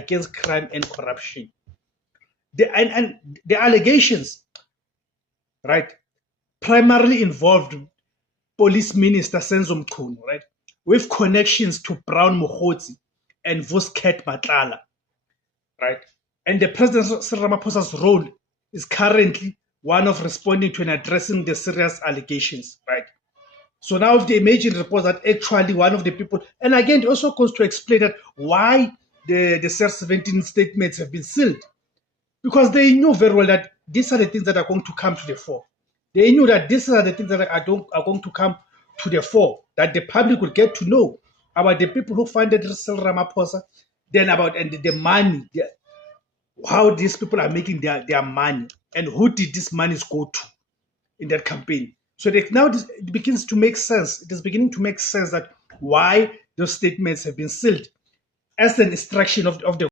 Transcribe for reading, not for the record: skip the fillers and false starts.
against crime and corruption. And the allegations, right, primarily involved Police Minister Senzo Mchunu, right, with connections to Brown Mokgotsi and Vusket Matlala, right? And the President Cyril Ramaphosa's role is currently one of responding to and addressing the serious allegations, right? So now the imaging report that actually one of the people, and again, it also goes to explain that why the CR17 statements have been sealed. Because they knew very well that these are the things that are going to come to the fore. They knew that these are the things that are going to come to the fore, that the public will get to know about the people who funded Cyril Ramaphosa, then about and the money, how these people are making their money, and who did these monies go to in that campaign. So now it begins to make sense. It is beginning to make sense that why those statements have been sealed as an instruction of the